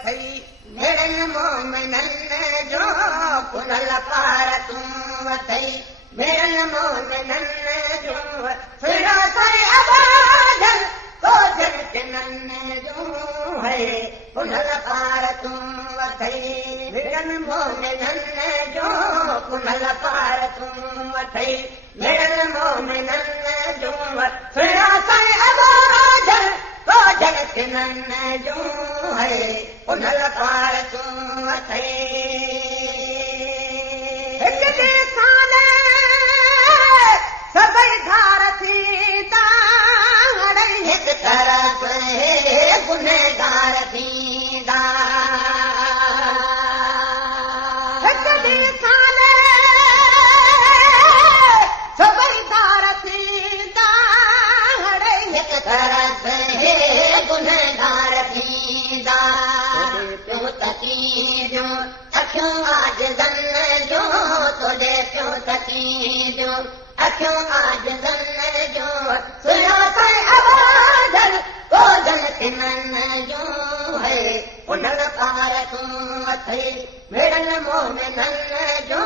वठई मेरन मोमिनन जो पुनल पार तूं वठई मेरन मोमिनन जो फिरा साईं अबादल कोजन किनन जो है पुनल पार तूं वठई मेरन मोमिनन जो पुनल पार तूं वठई मेरन मोमिनन जो फिरा साईं अबादल कोजन किनन जो है पुनल पार तूं वठई सभई धार थींदा हिक तरफ़ गुनहगार थींदा सभई धार थींदा हिक तरफ़ गुनहगार थींदा प्यो तकी जो अखियूं आजिज़न जो तुंहिंजे प्यो तकी जो अखियूं आजिज़न जो सुना साईं अबादल कोजन किनन जो है पुनल पार तूं वठई मेरन मोमिनन जो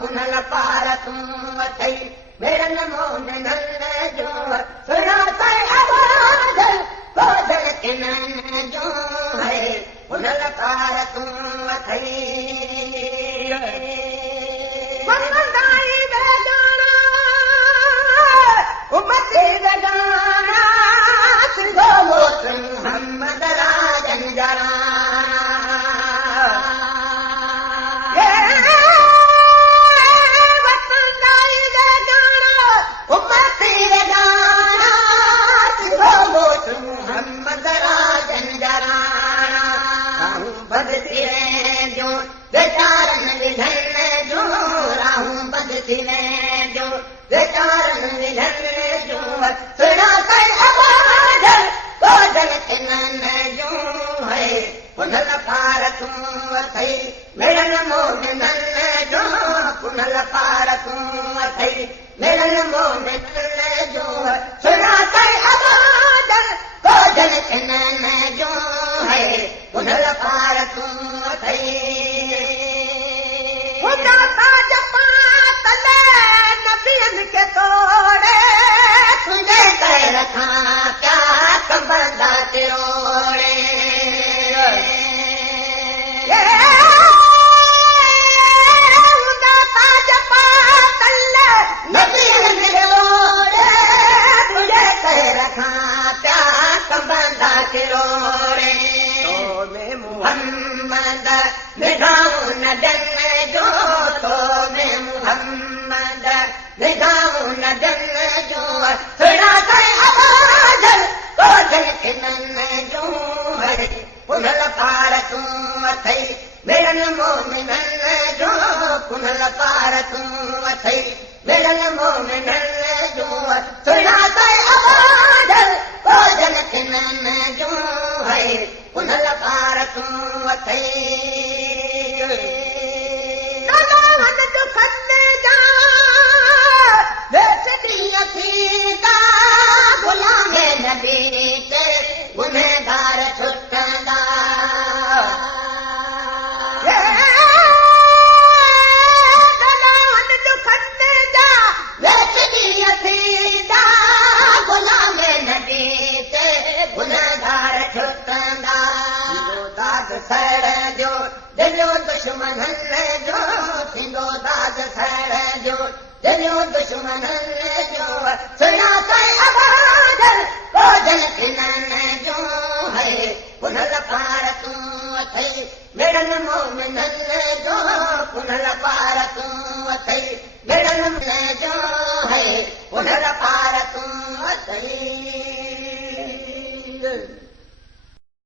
पुनल पार तूं वठई मेरन मोमिनन जो सुना साईं अबादल कोजन किनन जो है पुनल पार तूं वठई उम्मती जगाना सिंधो मोत मोहम्मद राजन जराना वतनदारी जगाना उम्मती जगाना सिंधो मोत मोहम्मद राजन जराना राहूं बदती जो बेचारन विधन जो राहूं बदती जो बेचारन विधन जो सुना साईं अबादल कोजन किनन जो है पुनल पार तूं वठई मेरन मोमिनन जो पुनल पार तूं वठई मेरन मोमिनन जो सुना साईं अबादल कोजन किनन जो है पुनल पार तूं वठई खुदा ताज पातल नबियन के तोड़े तुझे कर रखा क्या कंबंदा तिरोड़े खुदा ताज पातल नबियन के तोड़े तुझे कर रखा क्या कंबंदा तिरोड़े तो में मुहम्मद निगाहों नदन जो तो में मुहम्मद निगाहों नदन जो सुना साईं अबादल कोजन किनन जो है पुनल पार तूं वठई मेरन मोमिनन जो पुनल पार तूं वठई मेरन मोमिनन जो सुना साईं अबादल कोजन किनन जो है पुनल पार तूं वठई गुलाम नबी ते गुनहगार छुटंदा गुलाम नबी ते गुनहगार छुटंदा दाद सड़ जो दिलो दुश्मनन जो थींदो दाद सड़ जो दिलो दुश्मनन जो सुना साईं अबादल कोजन किनन जो है पुनल पार तूं वठई मेरन मोमिनन जो पुनल पार तूं वठई मेरन जो